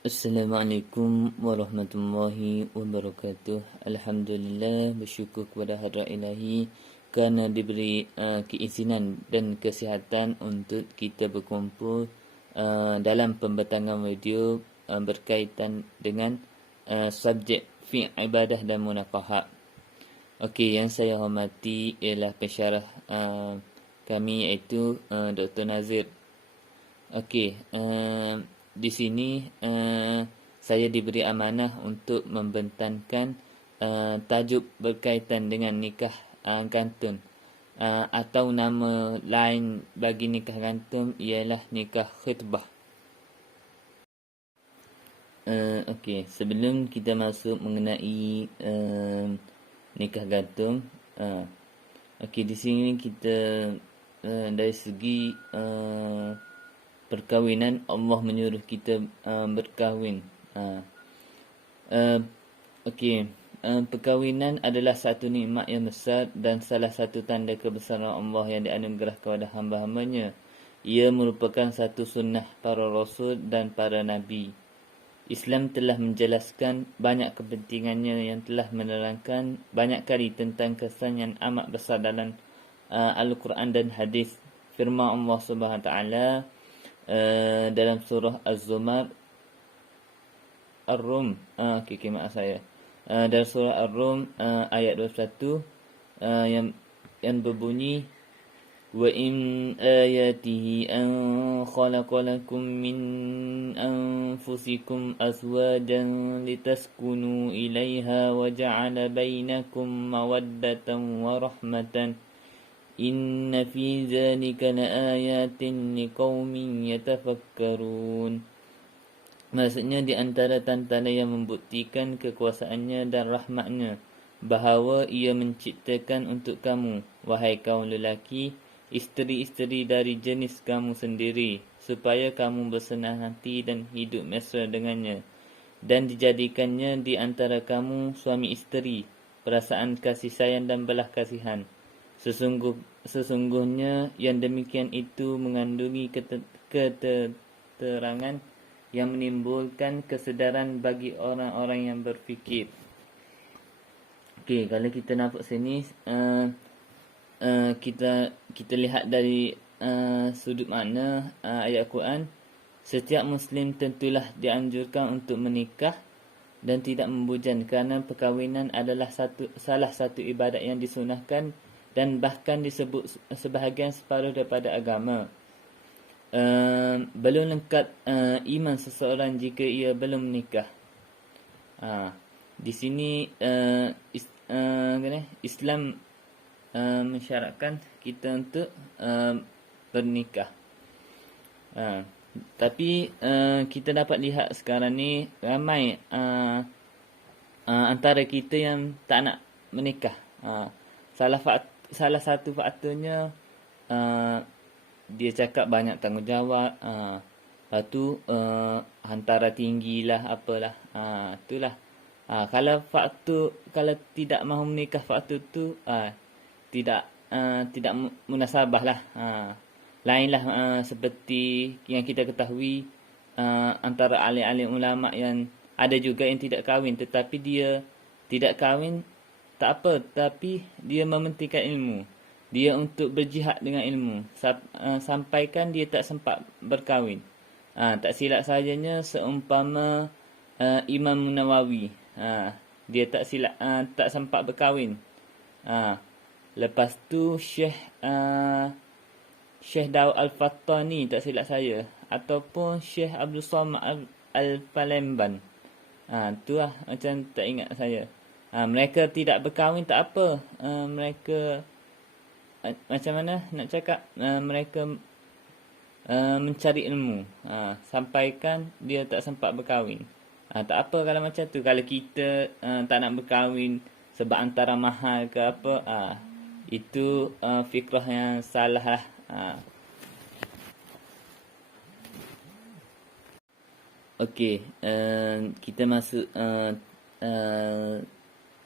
Assalamualaikum warahmatullahi wabarakatuh. Alhamdulillah, bersyukur kepada hadrat ilahi kerana diberi keizinan dan kesihatan untuk kita berkumpul dalam pembentangan video berkaitan dengan subjek fiqh ibadah dan munaqahat. Okey, yang saya hormati ialah pensyarah kami iaitu Dr. Nazir. Okey, di sini saya diberi amanah untuk membentangkan tajuk berkaitan dengan nikah gantung, atau nama lain bagi nikah gantung ialah nikah khitbah. Okey, sebelum kita masuk mengenai nikah gantung, okey, di sini kita dari segi perkahwinan, Allah menyuruh kita berkahwin. Okey, perkahwinan adalah satu nikmat yang besar dan salah satu tanda kebesaran Allah yang dianugerah kepada hamba-hambanya. Ia merupakan satu sunnah para rasul dan para nabi. Islam telah menjelaskan banyak kepentingannya yang telah menerangkan banyak kali tentang kesan yang amat besar dalam Al-Quran dan hadis. Firman Allah Subhanahu Wa Taala dalam surah Az-Zumar Ar-Rum, maaf saya, dalam surah Ar-Rum ayat 21 yang berbunyi, wa in ayatihi an khalaqalakum min anfusikum azwajan litaskunu ilaiha wa ja'ala bainakum mawaddatan wa rahmatan inna fi zalika laayatin liqaumin yatafakkarun. Maksudnya di antara tanda-tanda yang membuktikan kekuasaannya dan rahmatnya, bahawa ia menciptakan untuk kamu, wahai kaum lelaki, isteri-isteri dari jenis kamu sendiri, supaya kamu bersenang hati dan hidup mesra dengannya, dan dijadikannya di antara kamu suami isteri, perasaan kasih sayang dan belas kasihan. Sesungguhnya yang demikian itu mengandungi keterangan yang menimbulkan kesedaran bagi orang-orang yang berfikir. Okey, kalau kita nampak sini, kita lihat dari sudut makna ayat Quran, setiap Muslim tentulah dianjurkan untuk menikah dan tidak membujang, kerana perkahwinan adalah salah satu ibadat yang disunahkan dan bahkan disebut sebahagian separuh daripada agama. Belum lengkap iman seseorang jika ia belum menikah. Di sini Islam mensyaratkan kita untuk bernikah. Tapi kita dapat lihat sekarang ni ramai antara kita yang tak nak menikah. Salah satu faktornya dia cakap banyak tanggungjawab, lepas tu hantara tinggilah apalah, itulah. Kalau tidak mahu menikah faktor tu tidak munasabah lah. Lainlah seperti yang kita ketahui, antara alim-alim ulama yang ada juga yang tidak kahwin, tetapi dia tidak kahwin tak apa, tapi dia mementingkan ilmu. Dia untuk berjihad dengan ilmu, sampaikan dia tak sempat berkahwin. Tak silap sajanya seumpama Imam Nawawi, dia tak sempat berkahwin. Lepas tu Syekh Daud Al-Fattani, tak silap saya, ataupun Syekh Abdul Samad Al-Palembang. Tu lah, macam tak ingat saya. Mereka tidak berkahwin tak apa. Mereka macam mana nak cakap, mereka mencari ilmu, sampaikan dia tak sempat berkahwin. Tak apa kalau macam tu. Kalau kita tak nak berkahwin sebab antara mahal ke apa, itu fikrah yang salah lah. Okey, kita masuk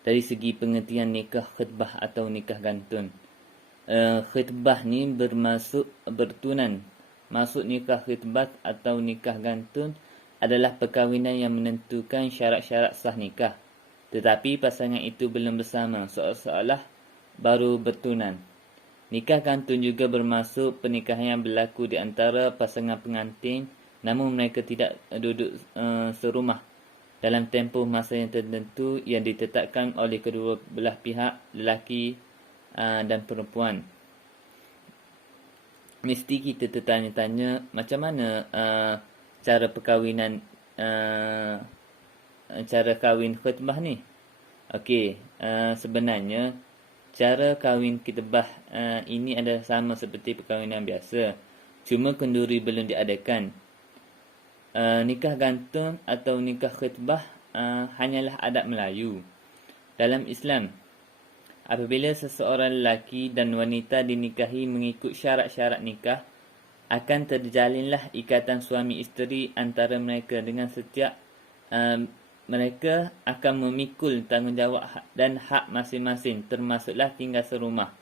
dari segi pengertian nikah khitbah atau nikah gantung. Khitbah ni bermaksud bertunan. Maksud nikah khitbah atau nikah gantung adalah perkahwinan yang menentukan syarat-syarat sah nikah. Tetapi pasangan itu belum bersama, seolah-olah baru bertunang. Nikah kantun juga bermaksud pernikahan yang berlaku di antara pasangan pengantin namun mereka tidak duduk serumah dalam tempoh masa yang tertentu yang ditetapkan oleh kedua belah pihak, lelaki dan perempuan. Mesti kita tertanya-tanya macam mana cara perkahwinan, cara kahwin khutbah ni. Okey, sebenarnya cara kahwin khutbah ini adalah sama seperti perkahwinan biasa. Cuma kenduri belum diadakan. Nikah gantung atau nikah khutbah hanyalah adat Melayu. Dalam Islam, apabila seseorang lelaki dan wanita dinikahi mengikut syarat-syarat nikah, akan terjalinlah ikatan suami isteri antara mereka dengan setiap mereka akan memikul tanggungjawab dan hak masing-masing, termasuklah tinggal serumah.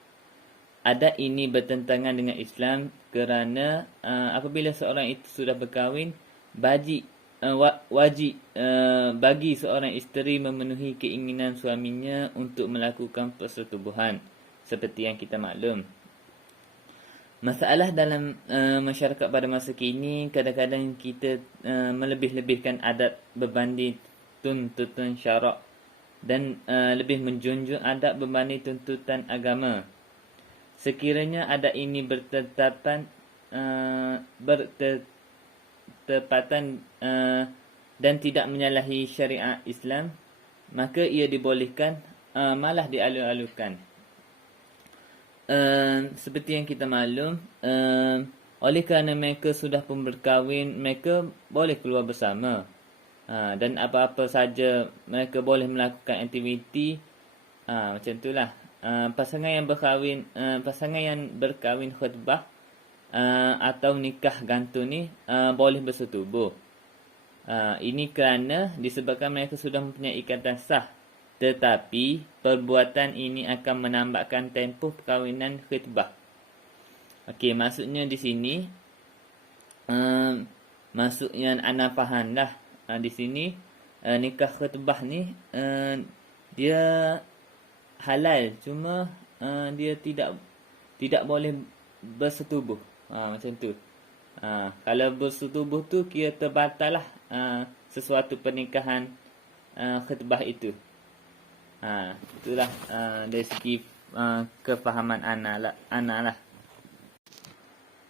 Adat ini bertentangan dengan Islam kerana apabila seorang itu sudah berkahwin, wajib bagi seorang isteri memenuhi keinginan suaminya untuk melakukan persetubuhan seperti yang kita maklum. Masalah dalam masyarakat pada masa kini, kadang-kadang kita melebih-lebihkan adat berbanding tuntutan syarak dan lebih menjunjung adat berbanding tuntutan agama. Sekiranya adat ini bertepatan dan tidak menyalahi syariat Islam, maka ia dibolehkan, malah dialu-alukan. Seperti yang kita maklum, oleh kerana mereka sudah pun berkahwin, mereka boleh keluar bersama, dan apa-apa saja mereka boleh melakukan aktiviti macam itulah. Pasangan yang berkahwin khutbah atau nikah gantung ni boleh bersetubuh. Ini kerana disebabkan mereka sudah mempunyai ikatan sah, tetapi perbuatan ini akan menambahkan tempoh perkahwinan khutbah. Okey, maksudnya di sini maksud yang ana fahamlah di sini, nikah khutbah ni dia halal, cuma dia tidak boleh bersetubuh. Macam tu. Kalau bersetubuh tu kira terbatal lah sesuatu pernikahan khutbah itu. Itulah dari segi kefahaman ana lah.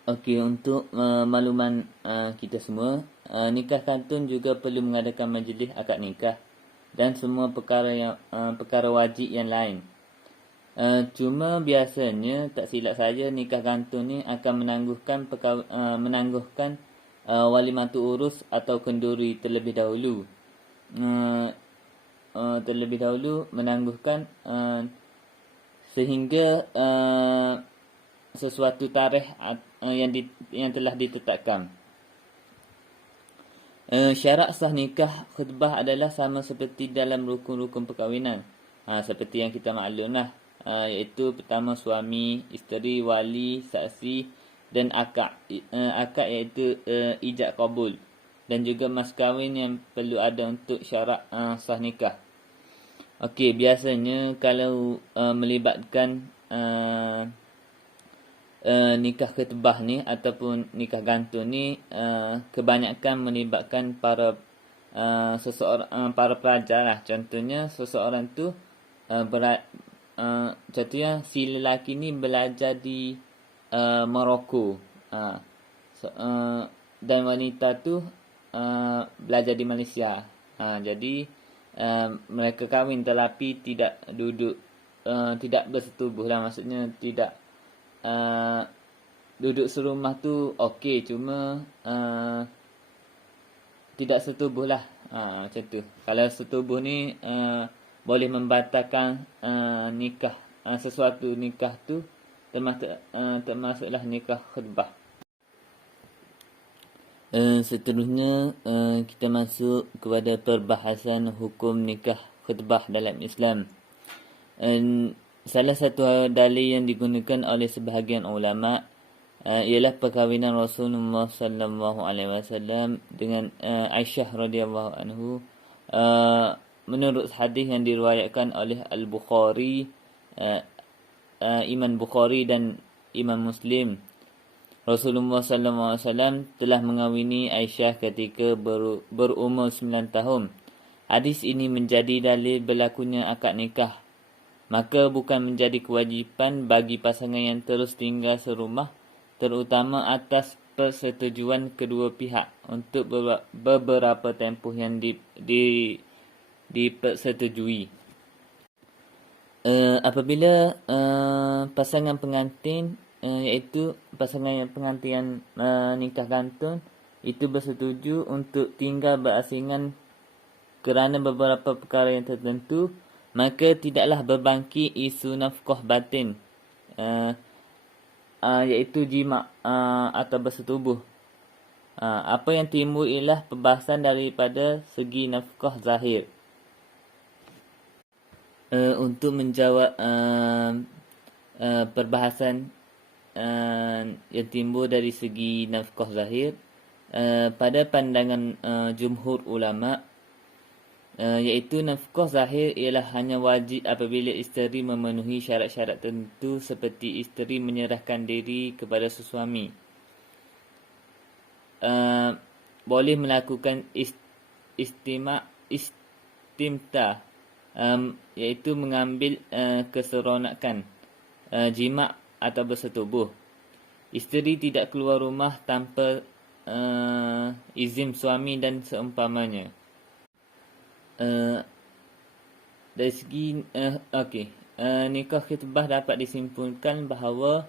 Okey, untuk makluman kita semua, nikah kantun juga perlu mengadakan majlis akad nikah dan semua perkara wajib yang lain. Cuma biasanya tak silap saja nikah gantung ni akan menangguhkan walimatu urus atau kenduri terlebih dahulu. Menangguhkan sehingga sesuatu tarikh yang telah ditetapkan. Syarat sah nikah khutbah adalah sama seperti dalam rukun-rukun perkahwinan. Seperti yang kita maklumlah, iaitu pertama suami, isteri, wali, saksi dan akad. Akad iaitu ijab kabul, dan juga mas kahwin yang perlu ada untuk syarat sah nikah. Okey, biasanya kalau melibatkan nikah khutbah ni ataupun nikah gantung ni, kebanyakan melibatkan para pelajar lah. Contohnya seseorang tu contohnya si lelaki ni belajar di Morocco, dan wanita tu belajar di Malaysia. Jadi mereka kahwin tetapi tidak tidak bersetubuh lah. Maksudnya tidak duduk serumah tu okey, cuma tidak setubuh lah. Macam tu. Kalau setubuh ni boleh membatalkan nikah, sesuatu nikah tu termasuklah nikah khutbah. Seterusnya kita masuk kepada perbahasan hukum nikah khutbah dalam Islam. Salah satu dalil yang digunakan oleh sebahagian ulama ialah perkahwinan Rasulullah sallallahu alaihi wasallam dengan Aisyah radhiyallahu anhu. Menurut hadis yang diriwayatkan oleh Al-Bukhari, Imam Bukhari dan Imam Muslim, Rasulullah sallallahu alaihi wasallam telah mengawini Aisyah ketika berumur 9 tahun. Hadis ini menjadi dalil berlakunya akad nikah. Maka bukan menjadi kewajipan bagi pasangan yang terus tinggal serumah, terutama atas persetujuan kedua pihak untuk beberapa tempoh yang dipersetujui. Apabila pasangan pengantin, iaitu pasangan yang pengantin nikah gantung itu bersetuju untuk tinggal berasingan kerana beberapa perkara yang tertentu, maka tidaklah berbangkit isu nafkah batin, iaitu jima' atau bersetubuh. Apa yang timbul ialah perbahasan daripada segi nafkah zahir. Untuk menjawab perbahasan yang timbul dari segi nafkah zahir, pada pandangan jumhur ulama', iaitu nafkah zahir ialah hanya wajib apabila isteri memenuhi syarat-syarat tertentu seperti isteri menyerahkan diri kepada suami, boleh melakukan istimta', iaitu mengambil keseronokan, jima' atau bersetubuh. Isteri tidak keluar rumah tanpa izin suami dan seumpamanya. Dari segi nikah khitbah dapat disimpulkan bahawa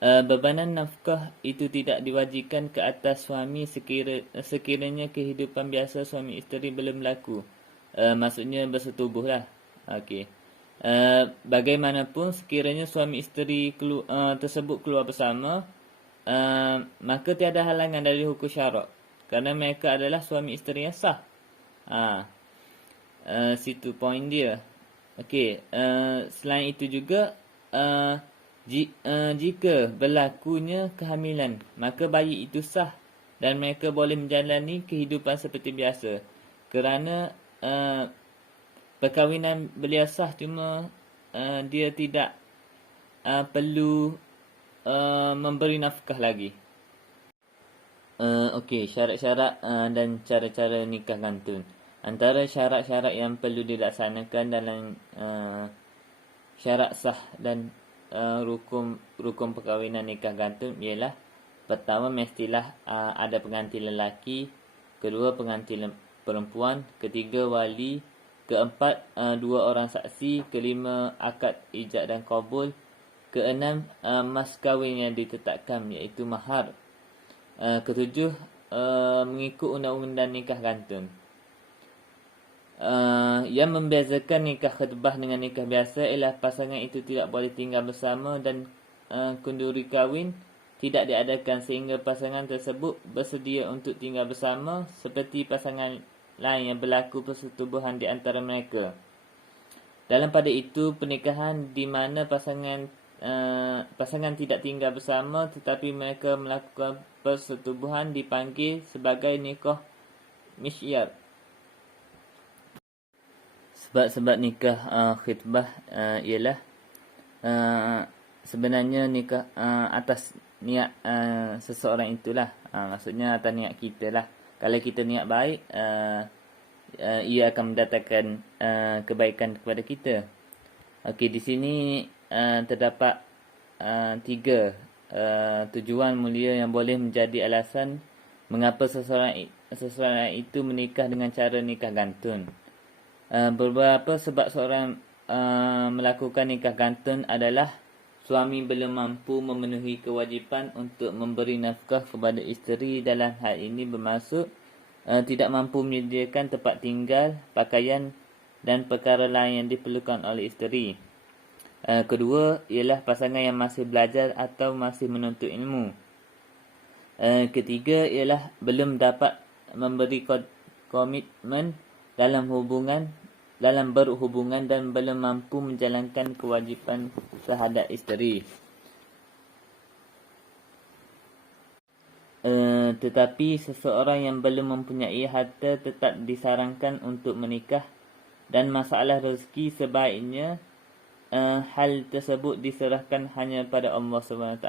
bebanan nafkah itu tidak diwajibkan ke atas suami sekiranya kehidupan biasa suami isteri belum berlaku. Maksudnya bersetubuhlah. Bagaimanapun sekiranya suami isteri tersebut keluar bersama, maka tiada halangan dari hukum syarak kerana mereka adalah suami isteri yang sah. Situ poin dia. Selain itu juga, jika berlakunya kehamilan, maka bayi itu sah dan mereka boleh menjalani kehidupan seperti biasa kerana perkahwinan beliau sah, cuma dia tidak perlu memberi nafkah lagi. Syarat-syarat dan cara-cara nikah gantung. Antara syarat-syarat yang perlu dilaksanakan dalam syarat sah dan rukun perkahwinan nikah gantung ialah: pertama, mestilah ada pengantin lelaki; kedua, pengantin perempuan; ketiga, wali; keempat, dua orang saksi; kelima, akad ijab dan qabul; keenam, mas kahwin yang ditetapkan iaitu mahar; ketujuh, mengikut undang-undang nikah gantung. Yang membezakan nikah khitbah dengan nikah biasa ialah pasangan itu tidak boleh tinggal bersama dan kenduri kahwin tidak diadakan sehingga pasangan tersebut bersedia untuk tinggal bersama seperti pasangan lain yang berlaku persetubuhan di antara mereka. Dalam pada itu, pernikahan di mana pasangan tidak tinggal bersama tetapi mereka melakukan persetubuhan dipanggil sebagai nikah misyar. Sebab nikah khitbah ialah sebenarnya nikah atas niat seseorang itulah. Maksudnya atas niat kita lah. Kalau kita niat baik, ia akan mendatangkan kebaikan kepada kita. Di sini terdapat 3 tujuan mulia yang boleh menjadi alasan mengapa seseorang itu menikah dengan cara nikah gantung. Beberapa sebab seorang melakukan nikah gantung adalah: suami belum mampu memenuhi kewajipan untuk memberi nafkah kepada isteri. Dalam hal ini bermaksud tidak mampu menyediakan tempat tinggal, pakaian dan perkara lain yang diperlukan oleh isteri. Kedua ialah pasangan yang masih belajar atau masih menuntut ilmu. Ketiga ialah belum dapat memberi komitmen dalam berhubungan dan belum mampu menjalankan kewajipan terhadap isteri. Tetapi seseorang yang belum mempunyai harta tetap disarankan untuk menikah, dan masalah rezeki sebaiknya hal tersebut diserahkan hanya pada Allah SWT,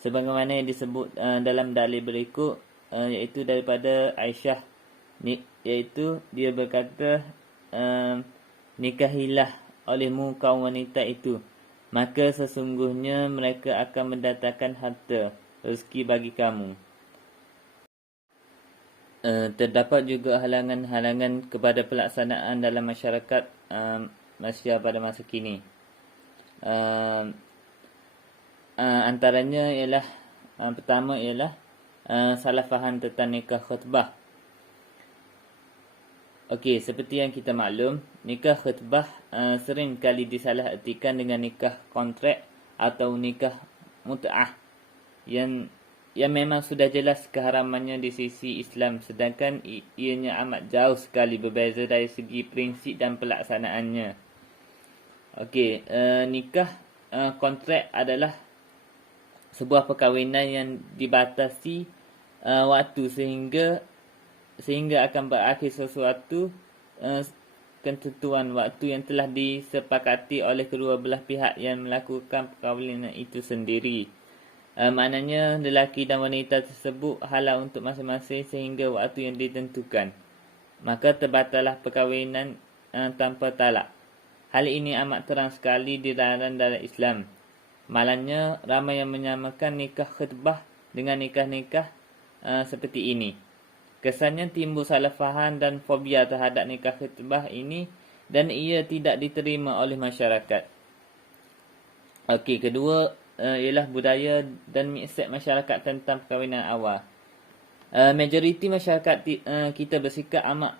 sebagaimana yang disebut dalam dalil berikut, iaitu daripada Aisyah, iaitu dia berkata, nikahilah olehmu kaum wanita itu, maka sesungguhnya mereka akan mendatangkan harta rezeki bagi kamu. Terdapat juga halangan-halangan kepada pelaksanaan dalam masyarakat Malaysia pada masa kini. Antaranya ialah pertama ialah salah faham tentang nikah khutbah. Okey, seperti yang kita maklum, nikah khutbah sering kali disalahartikan dengan nikah kontrak atau nikah mut'ah yang memang sudah jelas keharamannya di sisi Islam, sedangkan ianya amat jauh sekali berbeza dari segi prinsip dan pelaksanaannya. Okey, nikah kontrak adalah sebuah perkahwinan yang dibatasi waktu sehingga akan berakhir sesuatu ketentuan waktu yang telah disepakati oleh kedua belah pihak yang melakukan perkahwinan itu sendiri. Maknanya lelaki dan wanita tersebut halal untuk masing-masing sehingga waktu yang ditentukan. Maka terbatallah perkahwinan tanpa talak. Hal ini amat terang sekali dilarang dalam Islam. Malangnya ramai yang menyamakan nikah khutbah dengan nikah-nikah seperti ini. Kesannya timbul salah faham dan fobia terhadap nikah khutbah ini, dan ia tidak diterima oleh masyarakat. Okey, kedua ialah budaya dan mindset masyarakat tentang perkahwinan awal. Majoriti masyarakat kita bersikap amat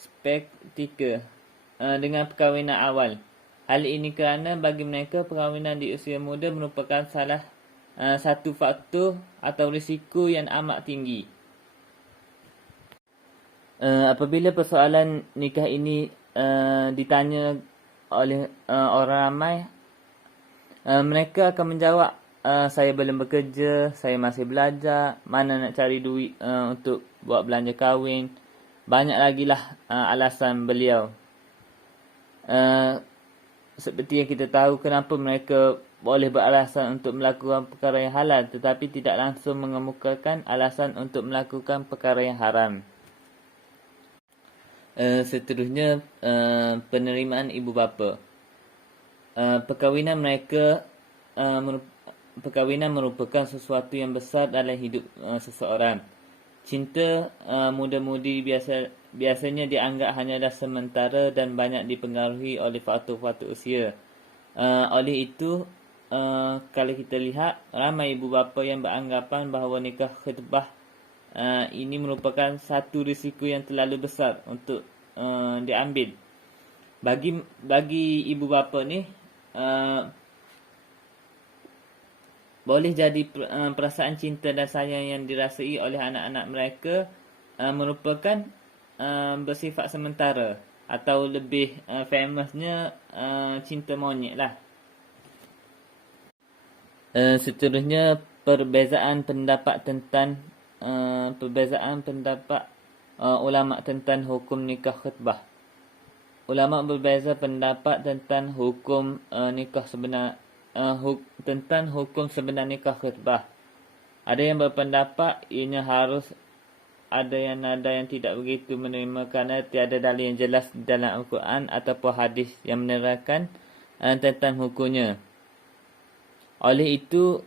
skeptikal dengan perkahwinan awal. Hal ini kerana bagi mereka perkahwinan di usia muda merupakan salah satu faktor atau risiko yang amat tinggi. Apabila persoalan nikah ini ditanya oleh orang ramai, mereka akan menjawab, saya belum bekerja, saya masih belajar, mana nak cari duit untuk buat belanja kahwin. Banyak lagi lah alasan beliau. Seperti yang kita tahu, kenapa mereka boleh beralasan untuk melakukan perkara yang halal tetapi tidak langsung mengemukakan alasan untuk melakukan perkara yang haram. Seterusnya, penerimaan ibu bapa. Perkahwinan merupakan sesuatu yang besar dalam hidup seseorang. Cinta muda-mudi biasanya dianggap hanyalah sementara dan banyak dipengaruhi oleh faktor-faktor usia. Oleh itu, kalau kita lihat, ramai ibu bapa yang beranggapan bahawa nikah khutbah ini merupakan satu risiko yang terlalu besar untuk diambil. Bagi ibu bapa ni, boleh jadi perasaan cinta dan sayang yang dirasai oleh anak-anak mereka merupakan bersifat sementara, atau lebih famousnya cinta monyet lah. Seterusnya, perbezaan pendapat ulama tentang hukum nikah khutbah. Ulama berbeza pendapat tentang hukum tentang hukum sebenar nikah khutbah. Ada yang berpendapat ianya harus, ada yang tidak begitu menerima kerana tiada dalil yang jelas dalam Al-Quran ataupun hadis yang menerangkan tentang hukumnya. Oleh itu,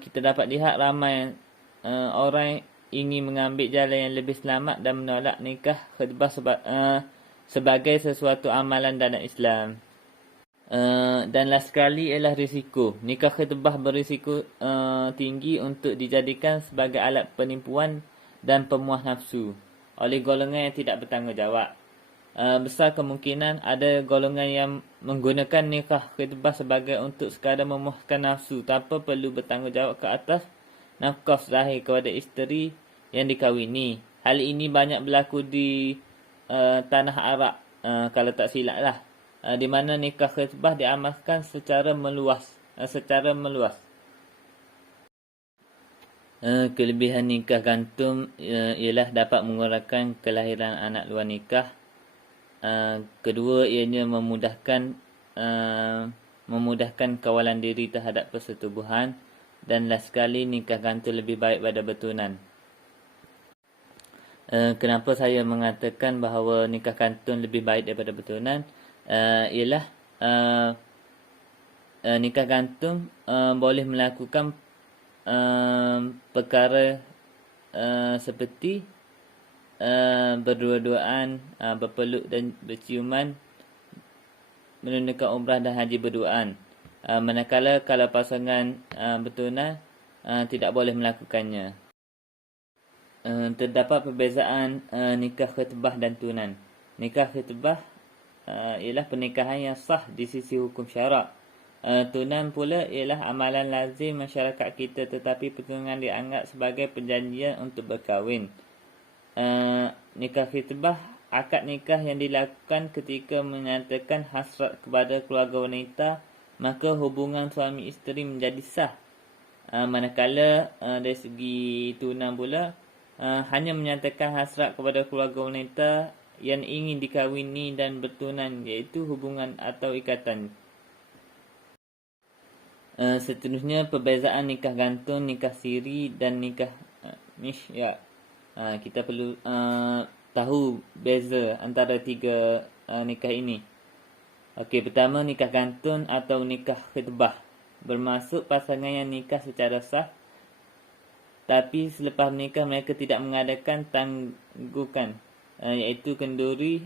kita dapat lihat ramai orang ingin mengambil jalan yang lebih selamat dan menolak nikah khutbah sebagai sesuatu amalan dalam Islam. Dan last sekali ialah risiko. Nikah khutbah berisiko tinggi untuk dijadikan sebagai alat penipuan dan pemuas nafsu oleh golongan yang tidak bertanggungjawab. Besar kemungkinan ada golongan yang menggunakan nikah khutbah sebagai untuk sekadar memuaskan nafsu tanpa perlu bertanggungjawab ke atas nafkah zahir kepada isteri yang dikahwini. Hal ini banyak berlaku di tanah Arab, kalau tak silap lah, di mana nikah khutbah diamalkan secara meluas. Kelebihan nikah gantung ialah dapat mengurangkan kelahiran anak luar nikah. Kedua, ianya memudahkan kawalan diri terhadap persetubuhan. Dan last sekali, nikah gantung lebih baik pada bertunan. Kenapa saya mengatakan bahawa nikah gantung lebih baik daripada bertunan? Ialah nikah gantung boleh melakukan perkara seperti berdua-duaan, berpeluk dan berciuman, menunaikan umrah dan haji berduaan. Manakala kalau pasangan bertunan tidak boleh melakukannya. Terdapat perbezaan nikah khitbah dan tunan. Nikah khitbah ialah pernikahan yang sah di sisi hukum syarak. Tunan pula ialah amalan lazim masyarakat kita, tetapi pertunangan dianggap sebagai perjanjian untuk berkahwin. Nikah khitbah, akad nikah yang dilakukan ketika menyatakan hasrat kepada keluarga wanita, maka hubungan suami isteri menjadi sah. Manakala dari segi tunan pula, hanya menyatakan hasrat kepada keluarga wanita yang ingin dikahwini dan bertunan, iaitu hubungan atau ikatan. Seterusnya, perbezaan nikah gantung, nikah siri dan nikah misyak. Kita perlu tahu beza antara tiga nikah ini. Okey, pertama, nikah gantung atau nikah khitbah. Bermaksud pasangan yang nikah secara sah, tapi selepas menikah mereka tidak mengadakan tanggukan, iaitu kenduri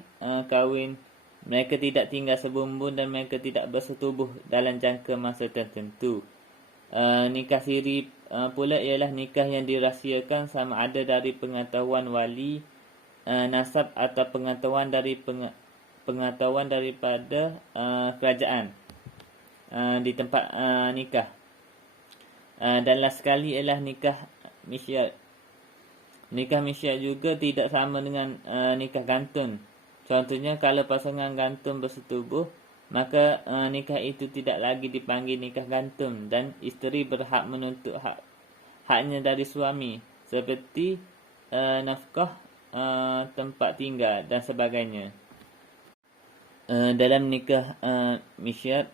kahwin. Mereka tidak tinggal sebumbun dan mereka tidak bersetubuh dalam jangka masa tertentu. Nikah siri pula ialah nikah yang dirahsiakan sama ada dari pengetahuan wali nasab atau pengetahuan daripada kerajaan di tempat nikah. Dan last sekali ialah nikah misyak. Nikah misyak juga tidak sama dengan nikah gantung. Contohnya, kalau pasangan gantung bersetubuh, maka nikah itu tidak lagi dipanggil nikah gantung dan isteri berhak menuntut haknya dari suami, seperti nafkah, tempat tinggal dan sebagainya. Dalam nikah misyak,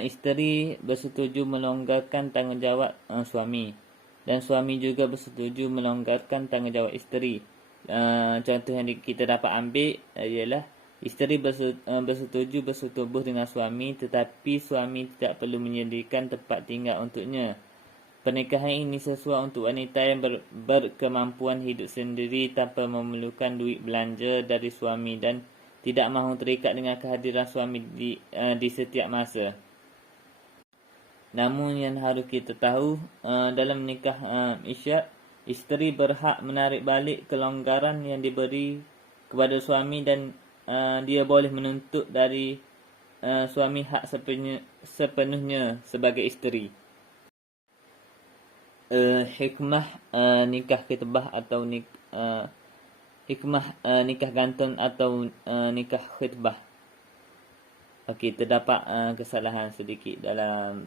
isteri bersetuju melonggarkan tanggungjawab suami, dan suami juga bersetuju melonggarkan tanggungjawab isteri. Contoh yang kita dapat ambil ialah isteri bersetuju bersetubuh dengan suami, tetapi suami tidak perlu menyediakan tempat tinggal untuknya. Pernikahan ini sesuai untuk wanita yang berkemampuan hidup sendiri tanpa memerlukan duit belanja dari suami dan tidak mahu terikat dengan kehadiran suami di setiap masa. Namun yang harus kita tahu, dalam nikah isyak, isteri berhak menarik balik kelonggaran yang diberi kepada suami dan dia boleh menuntut dari suami hak sepenuhnya sebagai isteri. Hikmah nikah khitbah atau hikmah nikah gantung atau nikah khitbah. Okey, terdapat kesalahan sedikit dalam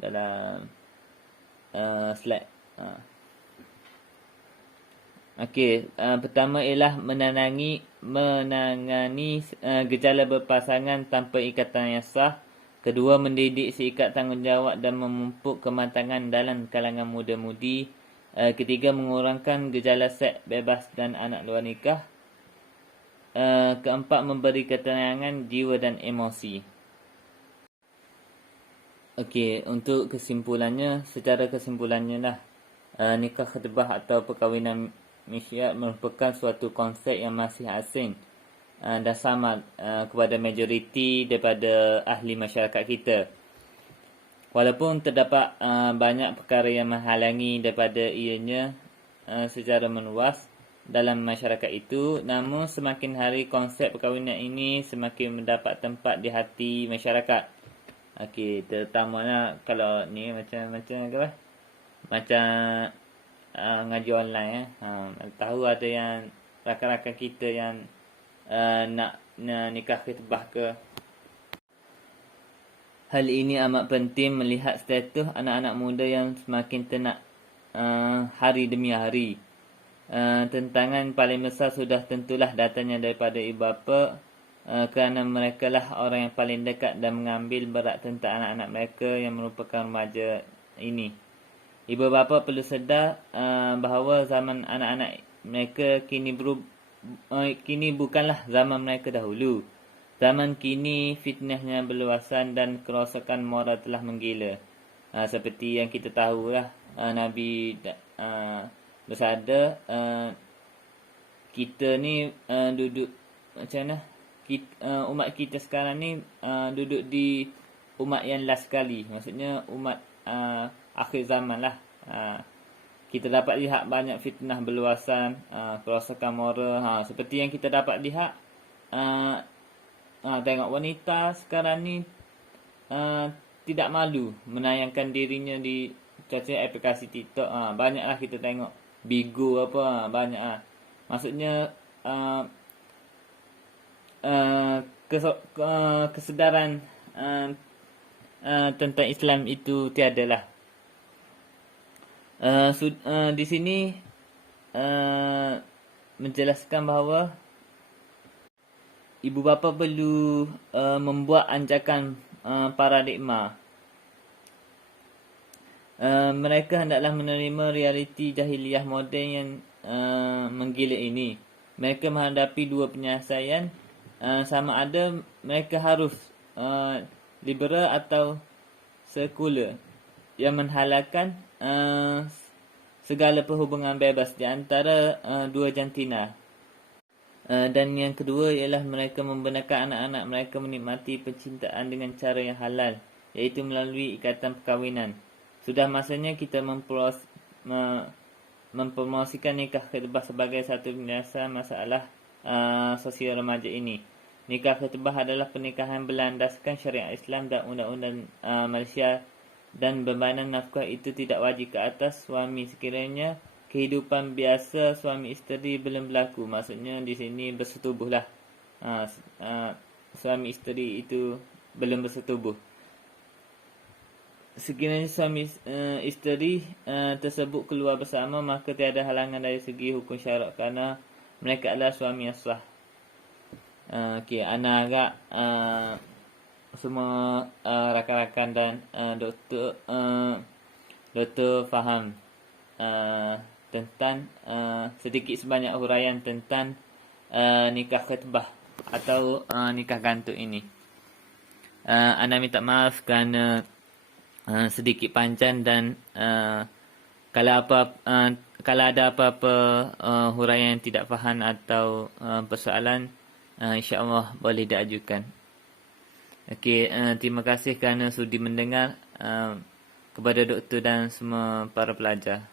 dalam slide. Okey, pertama ialah menangani gejala berpasangan tanpa ikatan yang sah. Kedua, mendidik seikat tanggungjawab dan memupuk kematangan dalam kalangan muda-mudi. Ketiga, mengurangkan gejala seks bebas dan anak luar nikah. Keempat, memberi ketenangan jiwa dan emosi. Okey, untuk secara kesimpulannya lah, nikah khitbah atau perkahwinan misyak merupakan suatu konsep yang masih asing dan samar kepada majoriti daripada ahli masyarakat kita. Walaupun terdapat banyak perkara yang menghalangi daripada ianya secara meluas dalam masyarakat itu, namun semakin hari konsep perkahwinan ini semakin mendapat tempat di hati masyarakat. Okey, terutamanya kalau ni macam ngaji online tahu ada yang rakan-rakan kita yang nak nikah khitbah ke. Hal ini amat penting melihat status anak-anak muda yang semakin hari demi hari. Tentangan paling besar sudah tentulah datangnya daripada ibu bapa, kerana mereka lah orang yang paling dekat dan mengambil berat tentang anak-anak mereka yang merupakan remaja ini. Ibu bapa perlu sedar bahawa zaman anak-anak mereka kini bukanlah zaman mereka dahulu. Zaman kini fitnahnya berluasan dan kerosakan moral telah menggila. Seperti yang kita tahulah, Nabi bersabda, kita ni duduk macam mana? Umat kita sekarang ni duduk di umat yang last sekali. Maksudnya umat akhir zaman lah. Kita dapat lihat banyak fitnah berluasan, kerosakan moral. Seperti yang kita dapat lihat, tengok wanita sekarang ni tidak malu menayangkan dirinya di contohnya aplikasi TikTok. Banyaklah kita tengok Bigo apa, banyak maksudnya kesedaran tentang Islam itu tiadalah. Di sini menjelaskan bahawa ibu bapa perlu membuat anjakan paradigma. Mereka hendaklah menerima realiti jahiliyah moden yang menggila ini. Mereka menghadapi dua penyelesaian, sama ada mereka harus liberal atau sekular, yang menghalalkan segala perhubungan bebas di antara dua jantina. Dan yang kedua ialah mereka membenarkan anak-anak mereka menikmati percintaan dengan cara yang halal, iaitu melalui ikatan perkahwinan. Sudah masanya kita mempromosikan nikah khitbah sebagai satu penyelesaian masalah sosial remaja ini. Nikah khitbah adalah pernikahan berlandaskan syariat Islam dan undang-undang Malaysia, dan bebanan nafkah itu tidak wajib ke atas suami sekiranya kehidupan biasa suami isteri belum berlaku. Maksudnya di sini bersetubuhlah. Suami isteri itu belum bersetubuh. Sekiranya suami isteri tersebut keluar bersama, maka tiada halangan dari segi hukum syarak kerana mereka adalah suami yang sah. Okey, ana agak semua rakan-rakan dan doktor faham tentang sedikit sebanyak huraian tentang nikah khitbah atau nikah gantung ini. Ana minta maaf kerana sedikit panjang dan kalau ada apa-apa huraian yang tidak faham atau persoalan, insya-Allah boleh diajukan. Okey, terima kasih kerana sudi mendengar kepada doktor dan semua para pelajar.